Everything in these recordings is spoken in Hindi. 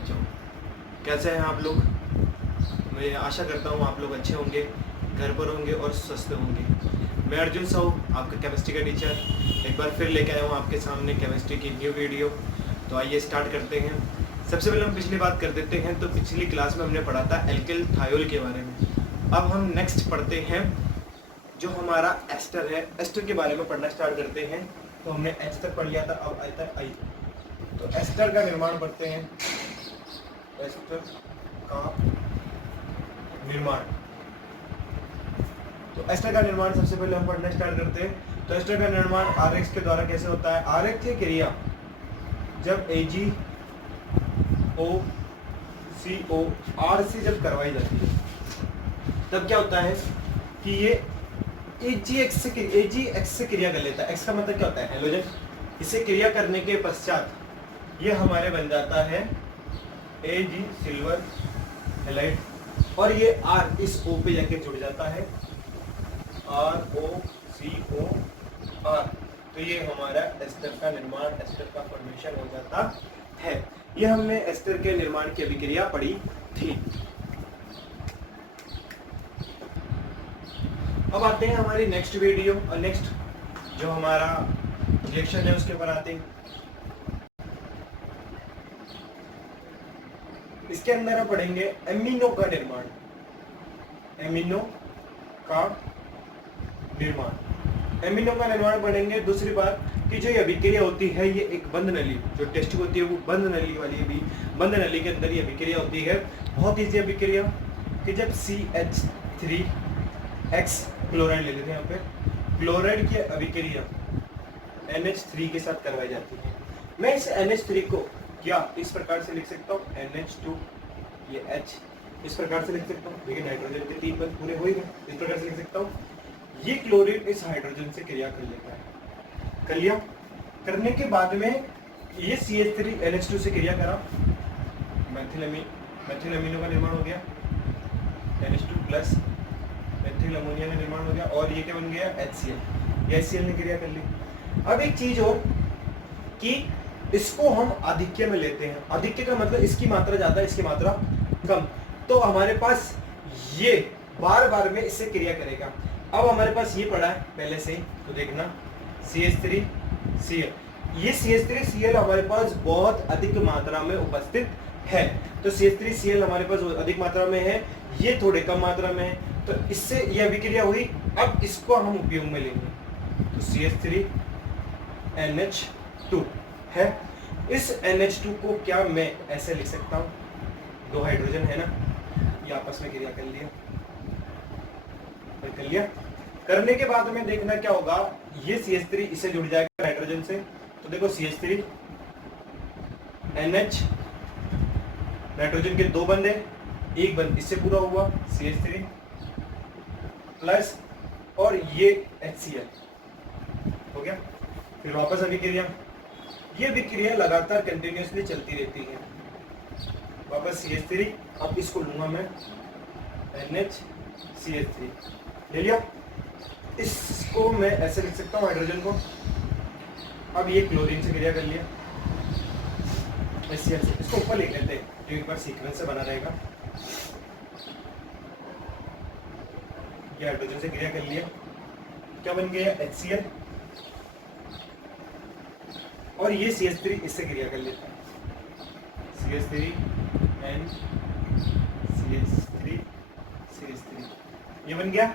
बच्चों, कैसे हैं आप लोग। मैं आशा करता हूँ आप लोग अच्छे होंगे, घर पर होंगे और स्वस्थ होंगे। मैं अर्जुन साहू, आपका केमिस्ट्री का टीचर, एक बार फिर लेके आया हूँ आपके सामने केमिस्ट्री की न्यू वीडियो। तो आइए स्टार्ट करते हैं। सबसे पहले हम पिछली बात कर देते हैं। तो पिछली क्लास में हमने पढ़ा था एल्किल थायोल के बारे में। अब हम नेक्स्ट पढ़ते हैं जो हमारा एस्टर है, एस्टर के बारे में पढ़ना स्टार्ट करते हैं। तो हमने एच तक पढ़ लिया था, अब आता है आई। तो एस्टर का निर्माण पढ़ते हैं। एस्टर का निर्माण, तो एस्टर का निर्माण सबसे पहले हम पढ़ना स्टार्ट करते हैं। तो एस्टर का निर्माण आरएक्स के द्वारा कैसे होता है। आरएक्स की क्रिया जब AgOCO से जब करवाई जाती है तब क्या होता है कि ये AgX से क्रिया कर लेता है। X का मतलब क्या होता है, हेलोजन। इसे क्रिया करने के पश्चात ये हमारे बन जाता है Ag सिल्वर हैलाइड, और ये R इस O पे जाके जुड़ जाता है, ROCOR। तो ये हमारा एस्टर का निर्माण, एस्टर का फॉर्मेशन हो जाता है। ये हमने एस्टर के निर्माण की अभिक्रिया पढ़ी थी। अब आते हैं हमारी नेक्स्ट वीडियो और नेक्स्ट जो हमारा रिएक्शन है उसके ऊपर आते हैं। इसके अंदर हम पढ़ेंगे एमिनो का निर्माण। एमिनो का निर्माण, एमिनो का निर्माण पढ़ेंगे। दूसरी बात कि जो ये अभिक्रिया होती है ये एक बंद नली, जो टेस्ट होती है वो बंद नली वाली भी, बंद नली के अंदर ये अभिक्रिया होती है। बहुत ईजी अभिक्रिया कि जब CH3X क्लोराइड ले लेते हैं, यहाँ पे क्लोराइड की अभिक्रिया NH3 के साथ करवाई जाती है। मैं इस NH3 को क्या इस प्रकार से लिख सकता हूँ, NH2 ये H इस प्रकार से लिख सकता हूँ। देखिए नाइट्रोजन के 3 पद पूरे हो ही गए, इस प्रकार से लिख सकता हूँ। ये क्लोरीन इस हाइड्रोजन से क्रिया कर लेता है। कर लिया, करने के बाद में ये CH3NH2 से क्रिया करा, मेथिल अमीनो का निर्माण हो गया, NH2 प्लस मेथिल अमोनिया का निर्माण हो गया, और ये क्या बन गया, HCl। ये HCl ने क्रिया कर ली। अब एक चीज और कि इसको हम आधिक्य में लेते हैं। आधिक्य का मतलब इसकी मात्रा ज्यादा, इसकी मात्रा कम, तो हमारे पास ये बार बार में इससे क्रिया करेगा। अब हमारे पास ये पड़ा है पहले से, तो देखना CH3Cl, ये CH3Cl हमारे पास बहुत अधिक मात्रा में उपस्थित है। तो CH3Cl हमारे पास अधिक मात्रा में है, ये थोड़े कम मात्रा में है, तो इससे यह अभिक्रिया हुई। अब इसको हम उपयोग में लेंगे, तो CH3NH2 है। इस NH2 को क्या मैं ऐसे लिख सकता हूं, दो हाइड्रोजन है ना, ये आपस में क्रिया कर लिया, कर लिया। करने के बाद में देखना क्या होगा, ये CH3 इससे जुड़ जाएगा नाइट्रोजन से। तो देखो CH3NH, नाइट्रोजन के 2 बंद है, एक बंद इससे पूरा हुआ CH3 प्लस, और ये HCl हो गया। फिर वापस अभिक्रिया, ये अभिक्रिया लगातार कंटिन्यूअसली चलती रहती है। वापस CH3, अब इसको लूंगा मैं NHCH3 ले लिया। इसको मैं ऐसे लिख सकता हूँ हाइड्रोजन को। अब ये क्लोरीन से क्रिया कर लिया HCl से, इसको ऊपर लिख लेते हैं जो एक बार सीक्वेंस से बना रहेगा। ये हाइड्रोजन से क्रिया कर लिया, क्या बन गया HCl, और ये CH3 इससे क्रिया कर लेता है, CH3 ये बन गया।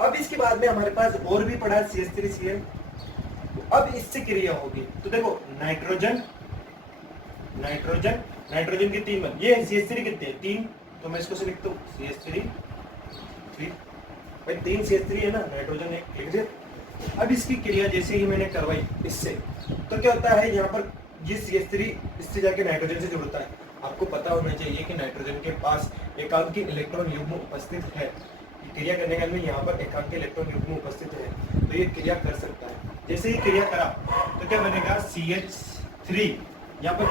अब इसके बाद में हमारे पास और भी पड़ा है CH3Cl, तो अब इससे क्रिया होगी। तो देखो नाइट्रोजन के 3 बन, ये CH3 कितने हैं, 3, तो मैं इसको से लिखता हूँ CH3 भाई 3 CH3 है ना, नाइट्रोजन एक लिख दे। अब इसकी क्रिया जैसे ही मैंने करवाई इससे, तो क्या होता है, यहाँ पर ये CH3 इससे जाके नाइट्रोजन से जुड़ता है। आपको पता होना चाहिए कि नाइट्रोजन के पास एकांकी इलेक्ट्रॉन युग्म उपस्थित है। क्रिया करने के बाद यहाँ पर एकांकी इलेक्ट्रॉन युग्म उपस्थित है, तो ये क्रिया कर सकता है। जैसे ही क्रिया करा तो क्या बनेगा, CH3 यहाँ पर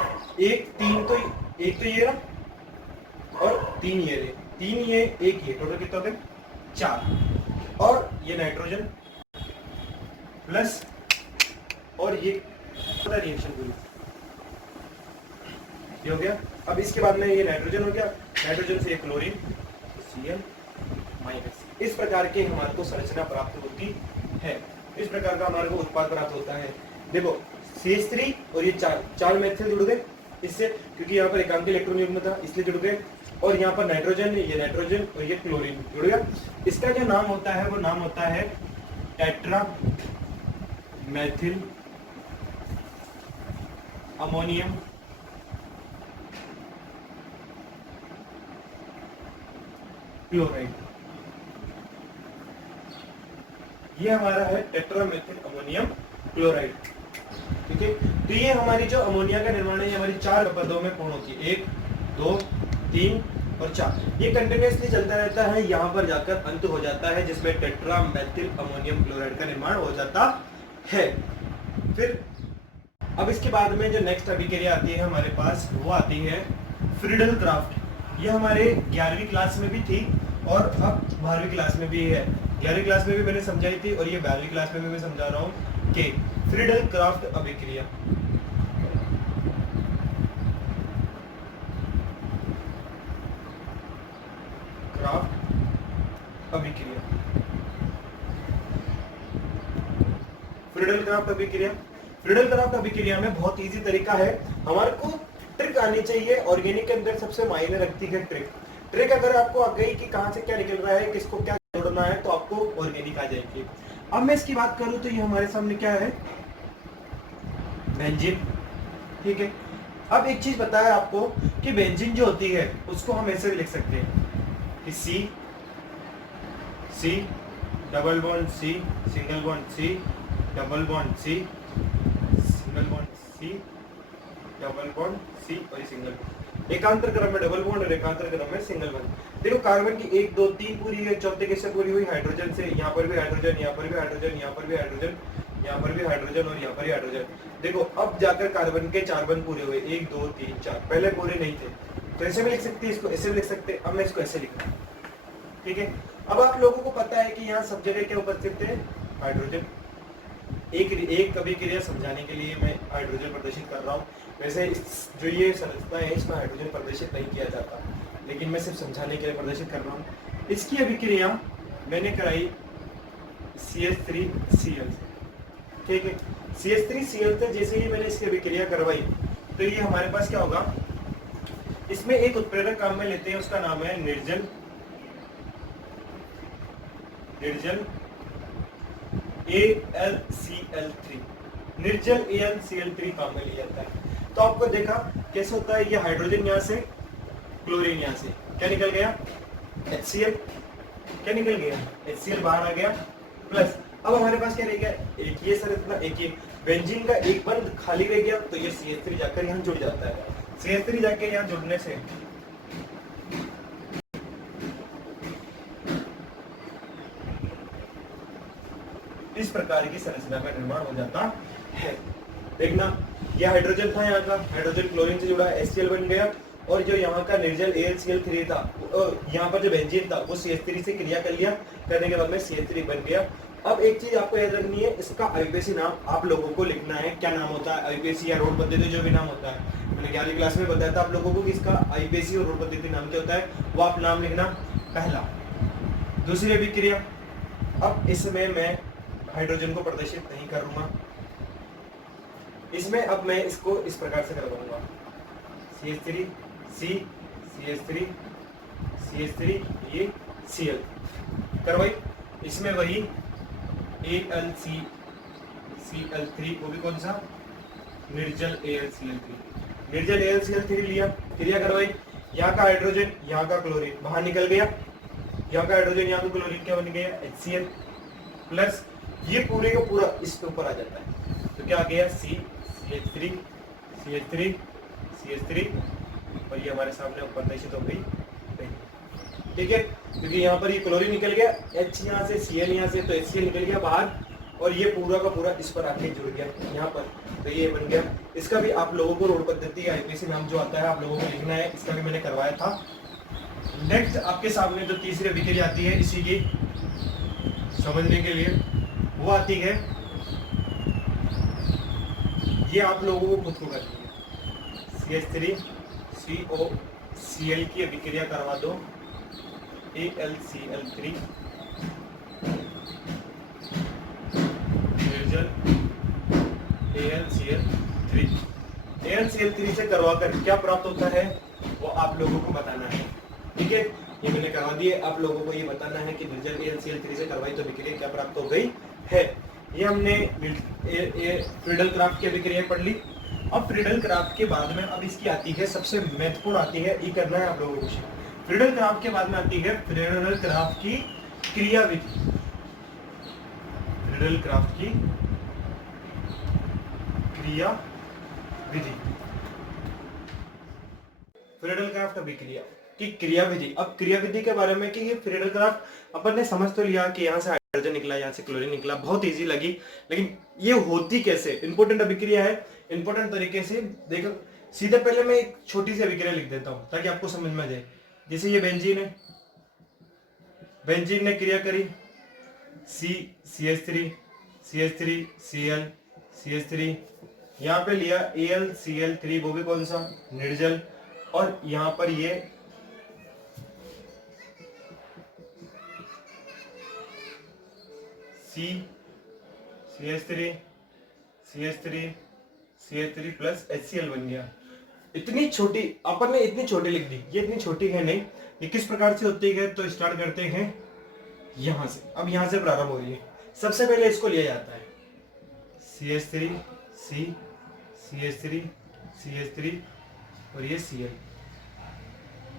1 3, तो एक तो ये रहा और 3 ये रहे, 3 ये 1 ये, टोटल कितना होते 4, और ये नाइट्रोजन प्लस और ये रिएक्शन पूरी। ये हो गया। अब इसके बाद में ये नाइट्रोजन हो गया, नाइट्रोजन से ये क्लोरीन, Cl माइनस। इस प्रकार के हमारे को संरचना प्राप्त होती है, इस प्रकार का हमारे को उत्पाद प्राप्त होता है। देखो CH3 और ये चार मेथिल जुड़ गए इससे, क्योंकि यहाँ पर एकांकी इलेक्ट्रॉन युग्म था इसलिए जुड़ गए। और यहाँ पर नाइट्रोजन, ये नाइट्रोजन और ये क्लोरीन जुड़ गया। इसका जो नाम होता है वो नाम होता है टेट्रा मेथिल अमोनियम क्लोराइड। ये हमारा है टेट्रामेथिल अमोनियम क्लोराइड। ठीक है, तो ये हमारी जो अमोनिया का निर्माण है ये हमारी 4 पदों में पूर्ण होती है, 1 2 3 और 4। ये कंटिन्यूअसली चलता रहता है, यहाँ पर जाकर अंत हो जाता है जिसमें टेट्रामेथिल अमोनियम क्लोराइड का निर्माण हो जाता है। फिर अब इसके बाद में जो नेक्स्ट अभिक्रिया आती है हमारे पास वो आती है फ्रीडल क्राफ्ट। ये हमारे 11वीं क्लास में भी थी और अब 12वीं क्लास में भी है। 11वीं क्लास में भी मैंने समझाई थी और ये 12वीं क्लास में भी मैं समझा रहा हूँ कि फ्रीडल क्राफ्ट अभिक्रिया। अभिक्रिया फ्रीडल क्राफ्ट अभिक्रिया। फ्रीडल क्राफ्ट अभिक्रिया में बहुत इजी तरीका है, हमारे को ट्रिक आनी चाहिए। ऑर्गेनिक के अंदर सबसे मायने रखती है ट्रिक अगर आपको आ गई कि कहां से क्या निकल रहा है, किसको क्या जोड़ना है, तो आपको ऑर्गेनिक आ जाएगी। अब मैं इसकी बात करूं तो ये हमारे सामने क्या है, बेंजीन। ठीक है, अब एक चीज बताया आपको कि बेंजीन जो होती है उसको हम ऐसे भी लिख सकते हैं कि C double bond C, single bond C, double bond C, single bond C, double bond C और सिंगल बॉन्ड। एकांतर क्रम में डबल बॉन्ड और एकांतर क्रम में सिंगल बॉन्ड। देखो कार्बन की 1 2 3 पूरी है, चौथे किससे पूरी हुई, हाइड्रोजन से। यहाँ पर भी हाइड्रोजन, यहाँ पर भी हाइड्रोजन, यहाँ पर भी हाइड्रोजन, यहाँ पर भी हाइड्रोजन और यहाँ पर भी हाइड्रोजन। देखो अब जाकर कार्बन के 4 बंध पूरे हुए, 1 2 3 4, पहले पूरे नहीं थे। तो ऐसे भी लिख सकते हैं, इसको ऐसे भी लिख सकते हैं। अब मैं इसको ऐसे लिख रहा हूँ। ठीक है, अब आप लोगों को पता है कि यहाँ सब जगह क्या उपस्थित है, हाइड्रोजन। एक अभिक्रिया समझाने के लिए मैं हाइड्रोजन प्रदर्शित कर रहा हूँ। वैसे जो ये संरचना है इसमें हाइड्रोजन प्रदर्शित नहीं किया जाता, लेकिन मैं सिर्फ समझाने के लिए प्रदर्शित कर रहा हूँ। इसकी अभिक्रिया मैंने कराई CH3Cl से। ठीक है, CH3Cl से जैसे ही मैंने इसकी अभिक्रिया करवाई तो ये हमारे पास क्या होगा, इसमें एक उत्प्रेरक काम में लेते हैं, उसका नाम है निर्जल AlCl3। निर्जल AlCl3 काम में लिया जाता है। तो आपको देखा कैसे होता है, ये हाइड्रोजन यहाँ से, क्लोरीन यहाँ से, क्या निकल गया, HCl। क्या निकल गया, HCl बाहर आ गया, प्लस अब हमारे पास क्या रह गया, एक ये संरचना, एक बेंजीन का एक बंध खाली रह गया, तो ये CH3 जाकर यहाँ जुड़ जाता है। CH3 जाके यहाँ जुड़ने से इस प्रकार की संरचना का निर्माण हो जाता है। देखना, यह हाइड्रोजन था, यहाँ का हाइड्रोजन क्लोरीन से जुड़ा HCl बन गया, और जो यहाँ का निर्जल AlCl3 था, यहाँ पर जो बेंजीन था वो CH3 से क्रिया कर लिया, करने के बाद में CH3 बन गया। अब एक चीज आपको याद रखनी है, इसका IUPAC नाम आप लोगों को लिखना है। क्या नाम होता है, IUPAC या रोड पद्धति, जो भी नाम होता है। मैंने 11वीं क्लास में बताया था आप लोगों को कि इसका IUPAC और रोड पद्धति नाम क्या होता है, वो आप नाम लिखना। पहला। दूसरी अभिक्रिया, अब इसमें मैं हाइड्रोजन को प्रदर्शित नहीं करूंगा, इसमें अब मैं इसको इस प्रकार से करवाऊंगा, CH3 C, CH3 CH3 ये Cl करवाई। इसमें वही AlCl3, वो भी कौन सा, निर्जल AlCl3। निर्जल AlCl3 लिया, क्रिया करवाई। यहाँ का हाइड्रोजन, यहाँ का क्लोरीन बाहर निकल गया, यहाँ का हाइड्रोजन, यहाँ का क्लोरीन क्या बन गया, HCl प्लस ये पूरे का पूरा इसके ऊपर आ जाता है। तो क्या आ गया, CH3 CH3 CH3 और ये हमारे सामने प्रदर्शित हो गई। ठीक है, क्योंकि यहाँ पर ये क्लोरीन निकल गया, H यहाँ से, Cl यहाँ से, तो HCl निकल गया बाहर, और ये पूरा का पूरा इस पर आके जुड़ गया यहाँ पर, तो ये बन गया। इसका भी आप लोगों को रोड पद्धति IUPAC नाम जो आता है आप लोगों को लिखना है, इसका भी मैंने करवाया था। नेक्स्ट आपके सामने जो तीसरी अभिक्रिया आती है इसी की समझने के लिए, वो आती है, ये आप लोगों को खुद को करनी है, CH3 COCl की अभिक्रिया करवा दो AlCl3 निर्जल AlCl3। AlCl3 से करवा कर क्या प्राप्त होता है वो आप लोगों को बताना है, ठीक है। ये मैंने करवा दिए, आप लोगों को ये बताना है कि निर्जल AlCl3 से करवाई तो अभिक्रिया क्या प्राप्त हो गई है। ये हमने फ्रीडल क्राफ्ट की अभिक्रिया पढ़ ली। अब फ्रीडल क्राफ्ट के बाद में अब इसकी आती है सबसे महत्वपूर्ण आती है, ये करना है आप लोगों को। फ्रीडल क्राफ्ट के बाद में आती है फ्रीडल क्राफ्ट की क्रियाविधि। फ्रीडल क्राफ्ट की क्रियाविधि, फ्रीडल क्राफ्ट अभिक्रिया की क्रियाविधि। अब क्रियाविधि के बारे में कि ये फ्रीडल क्राफ्ट अपन ने समझ तो लिया कि यहाँ से हाइड्रोजन निकला, यहाँ से क्लोरीन निकला, बहुत इजी लगी, लेकिन ये होती कैसे, इंपॉर्टेंट अभिक्रिया है। इंपॉर्टेंट तरीके से देखो, सीधे पहले मैं एक छोटी सी अभिक्रिया लिख देता हूं ताकि आपको समझ में आ जाए। जैसे ये बेंजीन है, बेंजीन ने क्रिया करी CH3 CH3 Cl CH3, यहाँ पे लिया AlCl3, वो भी कौन सा, निर्जल, और यहाँ पर ये CH3 प्लस HCl बन गया। इतनी छोटी अपन ने इतनी छोटी लिख दी, ये इतनी छोटी है नहीं। ये किस प्रकार से होती है, तो स्टार्ट करते हैं यहां से। अब यहां से प्रारंभ हो रही है। सबसे पहले इसको लिया जाता है CH3 C CH3 और ये Cl,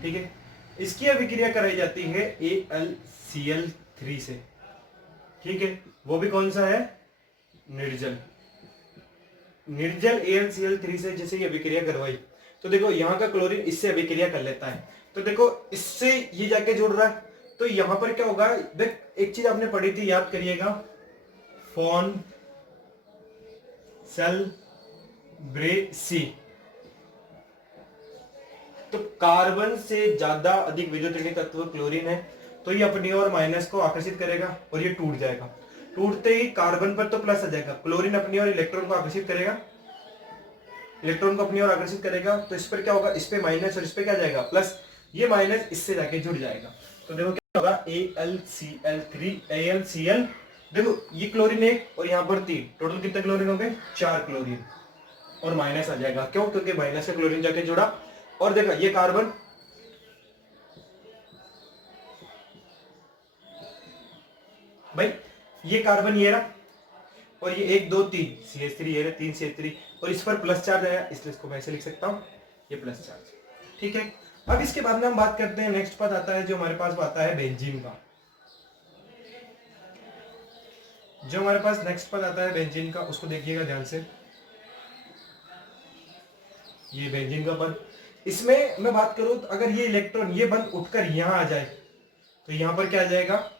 ठीक है। इसकी अभिक्रिया कराई जाती है AlCl3 से, ठीक है। वो भी कौन सा है, निर्जल। निर्जल AlCl3 से जैसे ये अभिक्रिया करवाई तो देखो यहाँ का क्लोरीन इससे अभिक्रिया कर लेता है, तो देखो इससे ये जाके जुड़ रहा है, तो यहां पर क्या होगा, देख एक चीज आपने पढ़ी थी, याद करिएगा, फॉन सेल्ब्रेसी। तो कार्बन से ज्यादा अधिक विद्युत ऋणात्मक तत्व क्लोरीन है, तो ये अपनी ओर माइनस को आकर्षित करेगा और ये टूट जाएगा। टूटते ही कार्बन पर तो प्लस आ जाएगा, क्लोरीन अपनी ओर इलेक्ट्रॉन को आकर्षित करेगा, इलेक्ट्रॉन को अपनी ओर आकर्षित करेगा, तो इस पर क्या होगा, इस पे माइनस और इस पे क्या जाएगा, प्लस। ये माइनस इससे जाके जुड़ जाएगा, तो देखो क्या होगा, AlCl, देखो ये क्लोरीन एक और यहाँ पर 3, टोटल कितने क्लोरीन हो गए, 4 क्लोरीन, और माइनस आ जाएगा, क्यों, क्योंकि माइनस से क्लोरीन जाके जुड़ा। और देखा ये कार्बन, भाई ये कार्बन ये रहा, और ये 1 2 3 CH3, ये 3 CH3, और इस पर प्लस चार्ज आया, इसलिए इसको वैसे लिख सकता हूं, ये प्लस चार्ज, ठीक है। अब इसके बाद में हम बात करते हैं, नेक्स्ट पद आता है जो हमारे पास आता है बेंजीन का। जो हमारे पास नेक्स्ट पद आता है बेंजीन का, उसको देखिएगा ध्यान से। ये बेंजीन का पद, इसमें मैं बात करूं तो अगर ये इलेक्ट्रॉन ये बंद उठकर यहां आ जाए तो यहां पर क्या आ जाएगा,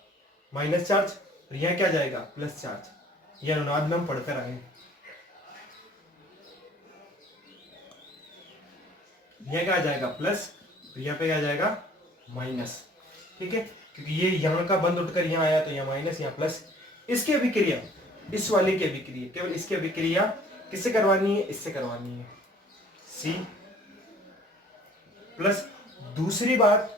माइनस चार्ज, और यहां क्या जाएगा, प्लस चार्ज। ये अनुनाद में हम पढ़कर आए, यह क्या आ जाएगा, प्लस, तो यहाँ पे क्या आ जाएगा, माइनस, ठीक है, क्योंकि ये यहाँ का बंद उठकर यहाँ आया तो यहाँ माइनस, यहाँ प्लस। इसकी अभिक्रिया, इस वाले की अभिक्रिया, केवल इसकी अभिक्रिया किससे करवानी है, इससे करवानी है, C प्लस। दूसरी बात,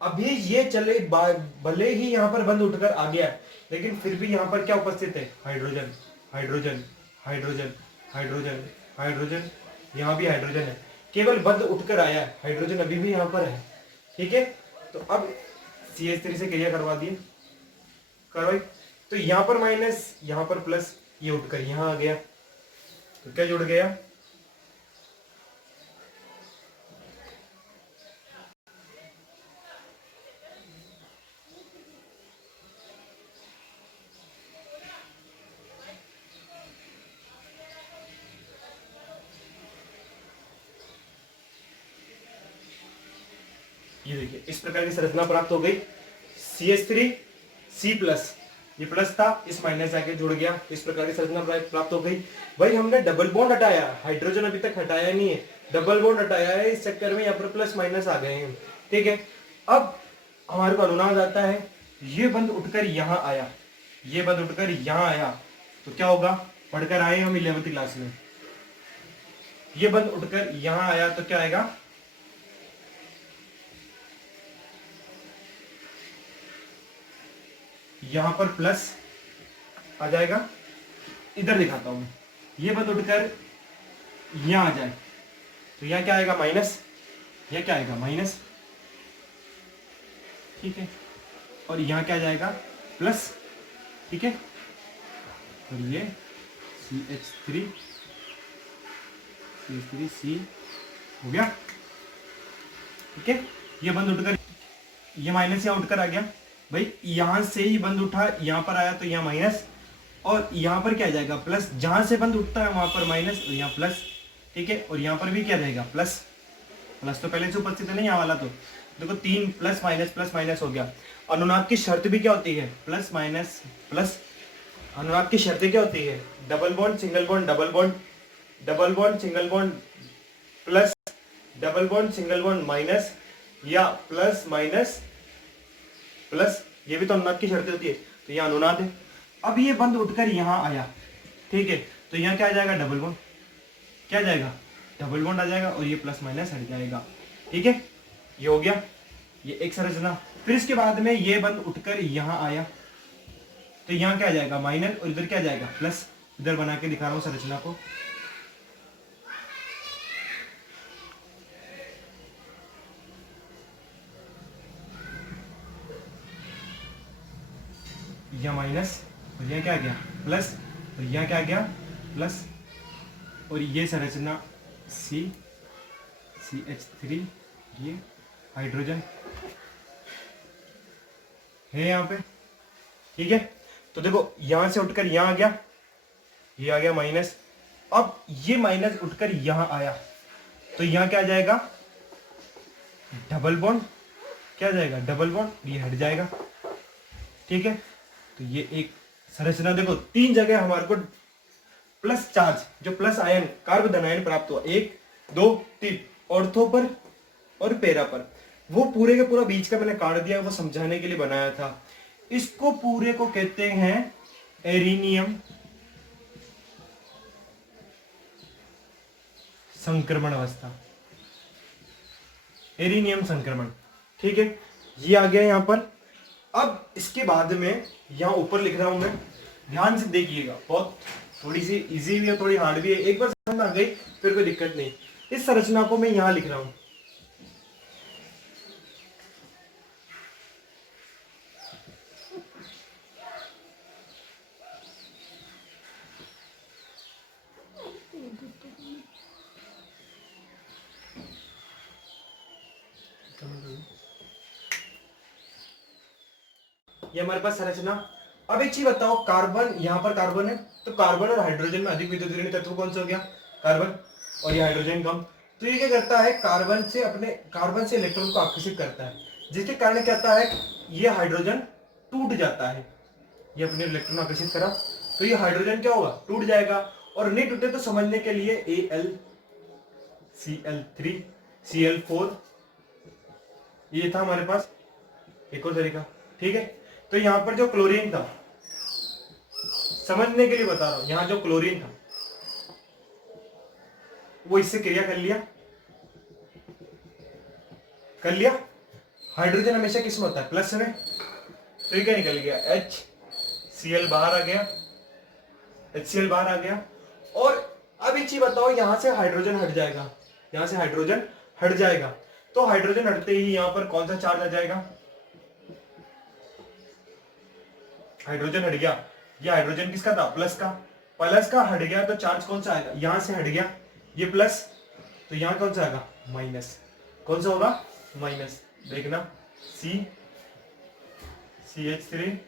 अभी ये चले, भले ही यहाँ पर बंद उठकर आ गया है, लेकिन फिर भी यहाँ पर क्या उपस्थित है, hydrogen, hydrogen, hydrogen, hydrogen, hydrogen, यहाँ भी हाइड्रोजन है, केवल बंद उठकर आया है, हाइड्रोजन अभी भी यहाँ पर है, ठीक है। तो अब CH3 से क्रिया करवा दिए, करवाई, तो यहाँ पर माइनस, यहाँ पर प्लस, ये उठकर यहाँ आ गया, तो क्या जुड़ गया, ये देखिए इस प्रकार की संरचना प्राप्त हो गई, CH3 C प्लस, ये प्लस था, इस माइनस आके जुड़ गया, इस प्रकार की संरचना प्राप्त हो गई। भाई हमने डबल बॉन्ड हटाया, हाइड्रोजन अभी तक हटाया नहीं है, डबल बॉन्ड हटाया है, इस चक्कर में यहाँ पर प्लस माइनस आ गए हैं, ठीक है। अब हमारे को अनुनाद आता है, ये बंद उठकर यहाँ आया, ये बंद उठकर यहाँ आया, तो क्या होगा, पढ़कर आए हम 11वीं क्लास में, ये बंद उठकर यहाँ आया तो क्या आएगा, यहां पर प्लस आ जाएगा, इधर दिखाता हूं मैं, ये बंद उठकर यहां आ जाए तो यहां क्या आएगा माइनस, यह क्या आएगा माइनस, ठीक है, और यहां क्या जाएगा प्लस, ठीक है, और ये CH3 C हो गया, ठीक है। ये बंद उठकर ये माइनस यहाँ उठकर आ गया भाई, यहां से ही बंद उठा यहां पर आया तो यहाँ माइनस, और यहां पर क्या जाएगा प्लस, जहां से बंद उठता है वहां पर माइनस और यहाँ प्लस, ठीक है, और यहां पर भी क्या रहेगा प्लस, प्लस तो पहले से उपस्थित है ना यहाँ वाला, तो देखो 3 प्लस माइनस हो गया। अनुनाद की शर्त भी क्या होती है, प्लस माइनस प्लस, अनुनाद की शर्तें क्या होती है, double bond single bond double bond, double bond single bond plus, double bond single bond minus, या प्लस माइनस प्लस, ये भी तो अनुनाद की शर्तें होती है, तो यहाँ अनुनाद है। अब ये बंद उठकर यहाँ आया, ठीक है, तो यहाँ क्या आ जाएगा डबल बॉन्ड, क्या जाएगा डबल बॉन्ड आ जाएगा, और ये प्लस माइनस हट जाएगा, ठीक है, ये हो गया, ये एक संरचना। फिर इसके बाद में ये बंद उठकर यहाँ आया तो यहाँ क्या आ जाएगा माइनस, और इधर क्या जाएगा प्लस, इधर बना के दिखा रहा हूं संरचना को, यहाँ माइनस और यहाँ क्या आ गया प्लस, और यहाँ क्या आ गया प्लस, और ये संरचना CH3, ये हाइड्रोजन है यहाँ पे, ठीक है। तो देखो यहां से उठकर यहां आ गया, ये आ गया माइनस, अब ये माइनस उठकर यहां आया तो यहां क्या आ जाएगा डबल बॉन्ड, क्या जाएगा डबल बॉन्ड, ये हट जाएगा, ठीक है। तो ये एक संरचना देखो 3 जगह हमारे को प्लस चार्ज, जो प्लस आयन कार्ब धनायन प्राप्त हुआ, 1 2 3 ऑर्थो पर और पैरा पर, वो पूरे का पूरा बीच का मैंने काट दिया, वो समझाने के लिए बनाया था। इसको पूरे को कहते हैं एरिनियम संक्रमण अवस्था, एरिनियम संक्रमण, ठीक है, ये आ गया यहां पर। अब इसके बाद में यहां ऊपर लिख रहा हूं मैं, ध्यान से देखिएगा, बहुत थोड़ी सी इजी भी है थोड़ी हार्ड भी है, एक बार समझ में आ गई फिर कोई दिक्कत नहीं। इस संरचना को मैं यहां लिख रहा हूं, ये हमारे पास संरचना। अब एक चीज बताओ, कार्बन, यहाँ पर कार्बन है तो कार्बन और हाइड्रोजन में अधिक विद्युत ऋणात्मक तत्व कौन सा हो गया कार्बन, और ये हाइड्रोजन कम, तो ये क्या करता है कार्बन से इलेक्ट्रॉन को आकर्षित करता है, जिसके कारण क्या होता है ये हाइड्रोजन टूट जाता है, ये अपने इलेक्ट्रॉन आकर्षित करा तो ये हाइड्रोजन क्या होगा टूट जाएगा, और नहीं टूटे तो समझने के लिए AlCl3 Cl4, ये था हमारे पास एक और तरीका, ठीक है। तो यहां पर जो क्लोरीन था, समझने के लिए बता रहा हूं, यहां जो क्लोरीन था वो इससे क्रिया कर लिया, हाइड्रोजन हमेशा किस में होता है प्लस में, तो ये क्या निकल गया HCl बाहर आ गया, HCl बाहर आ गया। और अब एक चीज बताओ, यहां से हाइड्रोजन हट जाएगा, यहां से हाइड्रोजन हट जाएगा, तो हाइड्रोजन हटते ही यहां पर कौन सा चार्ज आ जाएगा, हाइड्रोजन हट गया, ये हाइड्रोजन किसका था प्लस का हट गया तो चार्ज कौन सा आएगा, यहां से हट गया ये प्लस, तो यहां कौन सा आएगा माइनस, कौन सा होगा माइनस, देखना CH3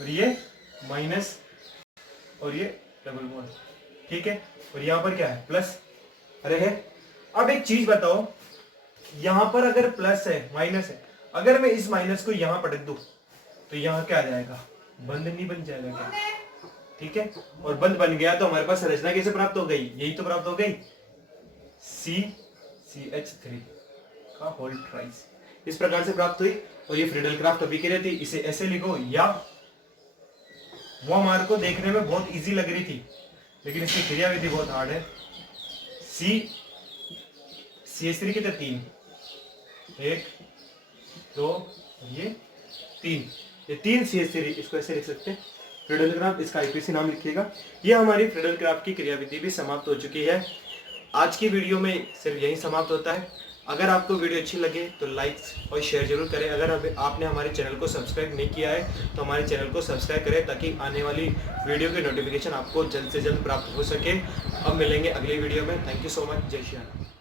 और ये माइनस और ये डबल बॉन्ड, ठीक है, और यहां पर क्या है प्लस, अरे है। अब एक चीज बताओ, यहां पर अगर प्लस है माइनस है, अगर मैं इस माइनस को यहां पटक दूं तो यहाँ क्या आ जाएगा बंद नहीं बन जाएगा क्या, ठीक है, और बंद बन गया तो हमारे पास संरचना कैसे प्राप्त हो गई, यही तो प्राप्त हो गई CH3 का होल ट्राइस, इस प्रकार से प्राप्त हुई। और ये फ्रीडल क्राफ्ट अभिक्रिया थी, इसे ऐसे लिखो, या वो हमारे को देखने में बहुत इजी लग रही थी लेकिन इसकी क्रियाविधि बहुत हार्ड है। CH3 कितने 3, 1 2 ये 3, ये 3 CH सीरीज, इसको ऐसे लिख सकते हैं फ्रीडल क्राफ्ट, इसका IPC नाम लिखिएगा। ये हमारी फ्रीडल क्राफ्ट की क्रियाविधि भी समाप्त हो चुकी है। आज की वीडियो में सिर्फ यही समाप्त होता है। अगर आपको वीडियो अच्छी लगे तो लाइक और शेयर जरूर करें। अगर आपने हमारे चैनल को सब्सक्राइब नहीं किया है तो हमारे चैनल को सब्सक्राइब करें ताकि आने वाली वीडियो की नोटिफिकेशन आपको जल्द से जल्द प्राप्त हो सके। अब मिलेंगे अगली वीडियो में। Thank you so much. जय श्री राम।